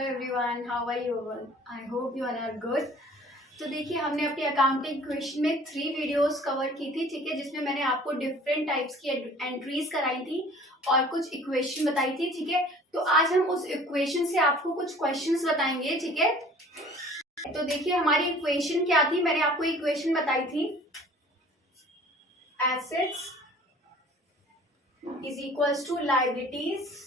Hello everyone, how are you all? I hope you all are good. तो देखिए, हमने अपनी अकाउंटिंग इक्वेशन में 3 वीडियोस कवर की थी, ठीक है, जिसमें मैंने आपको डिफरेंट टाइप्स की एंट्रीज कराई थी और कुछ इक्वेशन बताई थी, ठीक है। तो आज हम उस इक्वेशन से आपको कुछ क्वेश्चंस बताएंगे, ठीक है। तो देखिए, हमारी इक्वेशन क्या थी, मैंने आपको इक्वेशन बताई थी, assets is equals to liabilities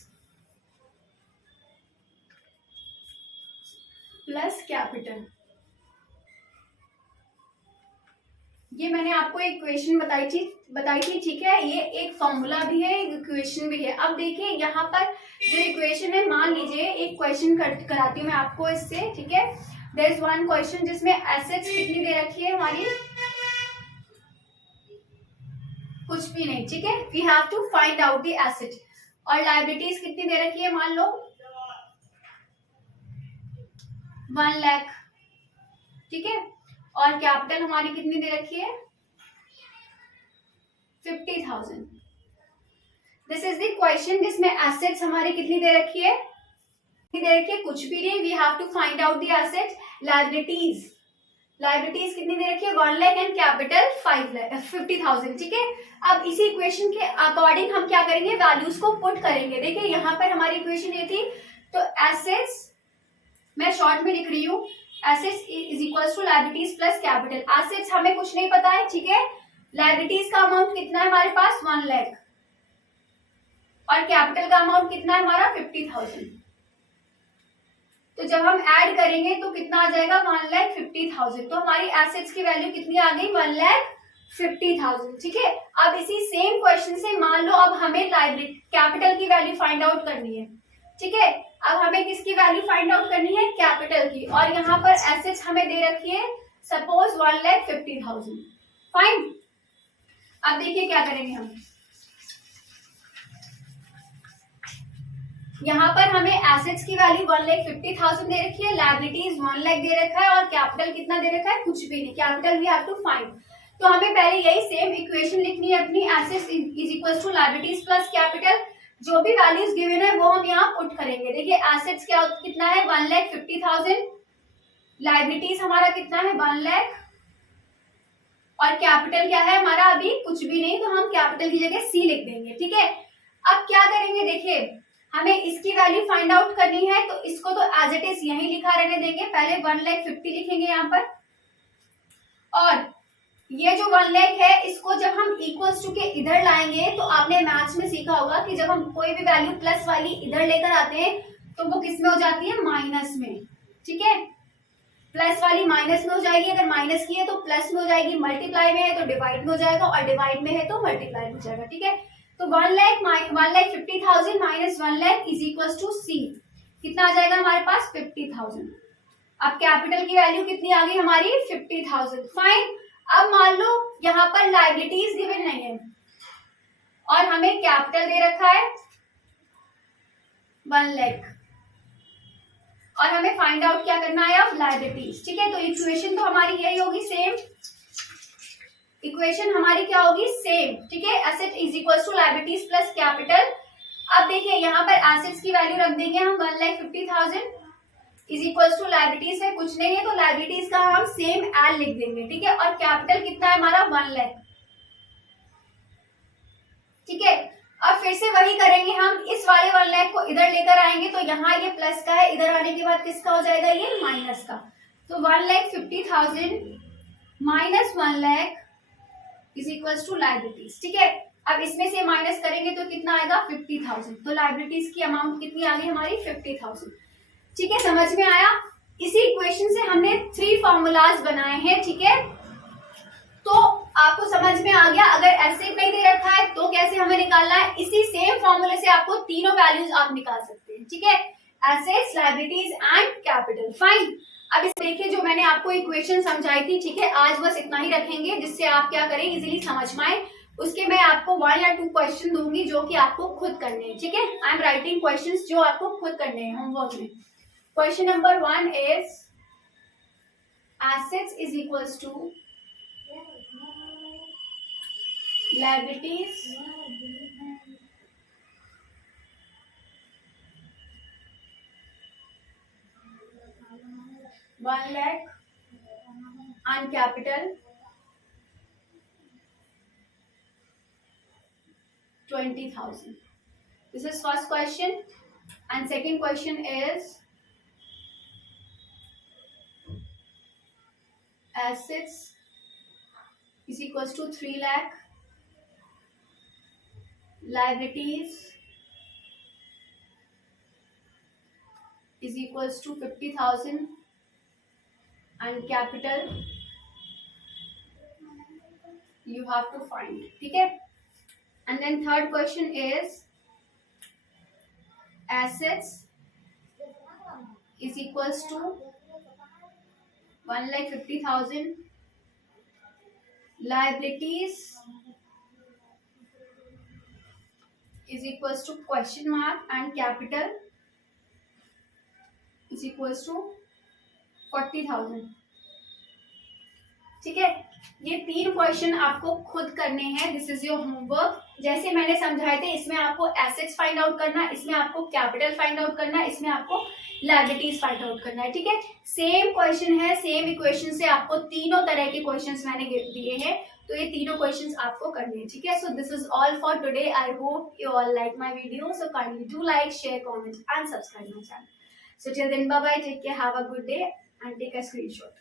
plus capital. ये मैंने आपको इक्वेशन बताई थी, ठीक है। ये एक फॉर्मूला भी है, एक इक्वेशन भी है। अब देखिए, यहाँ पर जो इक्वेशन है, मान लीजिए एक क्वेश्चन कराती हूँ मैं आपको इससे, ठीक है। देयर इज वन क्वेश्चन जिसमें एसेट्स कितनी दे रखी है हमारी, कुछ भी नहीं, ठीक है। We have to find out the asset. और लायबिलिटीज कितनी दे रखी है, मान लो 1 लाख, ठीक है। और कैपिटल हमारी कितनी दे रखी है, 50,000। दिस इज द क्वेश्चन जिसमें एसेट्स हमारी कितनी दे रखी है, कुछ भी नहीं। We have to find out the asset. Liabilities कितनी दे रखी है, 1 लाख एंड कैपिटल 50,000, ठीक है। अब इसी इक्वेशन के अकॉर्डिंग हम क्या करेंगे, वैल्यूज को पुट करेंगे। देखिए, यहाँ पर हमारी इक्वेशन ये थी, तो एसेट्स मैं शॉर्ट में लिख रही हूँ, assets is equals to liabilities plus capital. Assets हमें कुछ नहीं पता है, ठीक है। लायबिलिटीज का अमाउंट कितना है हमारे पास, 1 लाख, और कैपिटल का अमाउंट कितना है हमारा, 50,000। तो जब हम ऐड करेंगे तो कितना आ जाएगा, 1,50,000। तो हमारी एसेट्स की वैल्यू कितनी आ गई, 1,50,000, ठीक है। अब इसी सेम क्वेश्चन से मान लो अब हमें लायबिलिटी कैपिटल की वैल्यू फाइंड आउट करनी है, ठीक है। अब हमें किसकी वैल्यू फाइंड आउट करनी है, कैपिटल की। और यहाँ पर एसेट्स हमें दे रखी है सपोज 1,50,000, फाइन। अब देखिए क्या करेंगे हम, यहाँ पर हमें एसेट्स की वैल्यू 1,50,000 दे रखी है, लायबिलिटीज 1 लाख दे रखा है, और कैपिटल कितना दे रखा है, कुछ भी नहीं। Capital we have to find. तो हमें पहले यही सेम इक्वेशन लिखनी है अपनी, assets is equal to liabilities plus capital. जो भी वैल्यूज गिवन है वो हम यहाँ पुट करेंगे। देखिए, एसेट्स क्या कितना है, 1,50,000, लायबिलिटीज हमारा कितना है, 1 लाख, और कैपिटल क्या है हमारा, अभी कुछ भी नहीं, तो हम कैपिटल की जगह सी लिख देंगे, ठीक है। अब क्या करेंगे, देखिए हमें इसकी वैल्यू फाइंड आउट करनी है, तो इसको तो एज इट इज यही लिखा रहने देंगे। पहले 1,50,000 लिखेंगे यहाँ पर, और ये जो 1 लाख है इसको जब हम इक्वल्स टू के इधर लाएंगे, तो आपने मैथ्स में सीखा होगा कि जब हम कोई भी वैल्यू प्लस वाली इधर लेकर आते हैं तो वो किस में हो जाती है, माइनस में, ठीक है। प्लस वाली माइनस में हो जाएगी, अगर माइनस की है तो प्लस में हो जाएगी, मल्टीप्लाई में है तो डिवाइड में हो जाएगा, और डिवाइड में है तो मल्टीप्लाई में हो जाएगा, ठीक है। तो 1,50,000 minus 1 lakh is equal to C. कितना आ जाएगा हमारे पास, 50,000। अब कैपिटल की वैल्यू कितनी आ गई हमारी, 50,000, फाइन। अब मान लो यहाँ पर लायबिलिटीज गिवन नहीं है और हमें कैपिटल दे रखा है 1 लाख, और हमें फाइंड आउट क्या करना है अब, लायबिलिटीज, ठीक है। तो इक्वेशन तो हमारी यही होगी, सेम इक्वेशन हमारी क्या होगी, सेम, ठीक है। Asset is equal to liabilities plus capital. अब देखिए, यहाँ पर एसेट्स की वैल्यू रख देंगे हम 1,50,000 इज इक्वल टू लायबिलिटीज है, कुछ नहीं है, तो लायबिलिटीज का हम सेम एल लिख देंगे, ठीक है। और कैपिटल कितना है हमारा, 1 लाख, ठीक है। अब फिर से वही करेंगे हम, इस वाले 1 लाख को इधर लेकर आएंगे, तो यहाँ ये प्लस का है, इधर आने के बाद किसका हो जाएगा, ये माइनस का। तो 1,50,000 minus 1 lakh is equal to liabilities, ठीक है। अब इसमें से माइनस करेंगे तो कितना आएगा, 50,000। तो लायबिलिटीज की अमाउंट कितनी आ गई हमारी, 50,000, ठीक है। समझ में आया। इसी इक्वेशन से हमने 3 फॉर्मूलाज बनाए हैं, ठीक है। तो आपको समझ में आ गया, अगर एसेट नहीं दे रखा है तो कैसे हमें निकालना है। इसी सेम फॉर्मूले से आपको तीनों वैल्यूज आप निकाल सकते हैं, ठीक है। Assets, liabilities and capital, fine. अब इस देखिए, जो मैंने आपको इक्वेशन समझाई थी, ठीक है, आज बस इतना ही रखेंगे, जिससे आप क्या करें, इजीली समझ पाए। उसके मैं आपको 1 या 2 क्वेश्चन दूंगी जो कि आपको खुद करने हैं, ठीक है। आई एम राइटिंग क्वेश्चंस जो आपको खुद करने हैं होमवर्क में। Question number 1 is assets is equals to liabilities 1 lakh and capital 20,000. This is first question. And second question is assets is equals to 3 lakh, liabilities is equals to 50,000 and capital you have to find. ठीक है. And then third question is assets is equals to 1,50,000, liabilities is equals to question mark and capital is equals to 40,000. ठीक है. ये 3 question आपको खुद करने हैं. This is your homework. जैसे मैंने समझाए थे, इसमें आपको एसेट्स फाइंड आउट करना, इसमें आपको कैपिटल फाइंड आउट करना, इसमें आपको लायबिलिटीज फाइंड आउट करना है. ठीक है. सेम क्वेश्चन है, सेम इक्वेशन से आपको तीनों तरह के क्वेश्चंस मैंने दिए हैं, तो ये तीनों क्वेश्चंस आपको करने हैं. ठीक है. So this is all for today. I hope you all like my video. So kindly do like, share, comment and subscribe my channel. So till then, bye bye, take care, have a good day and take a screenshot.